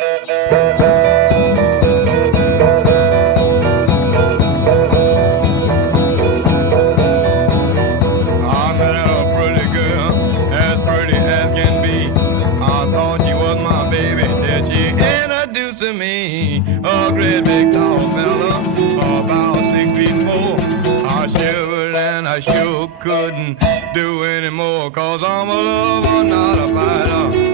I met a pretty girl, as pretty as can be. I thought she was my baby till she introduced to me a great big tall fella, about 6'4". I shivered and I sure couldn't do anymore, 'cause I'm a lover, not a fighter.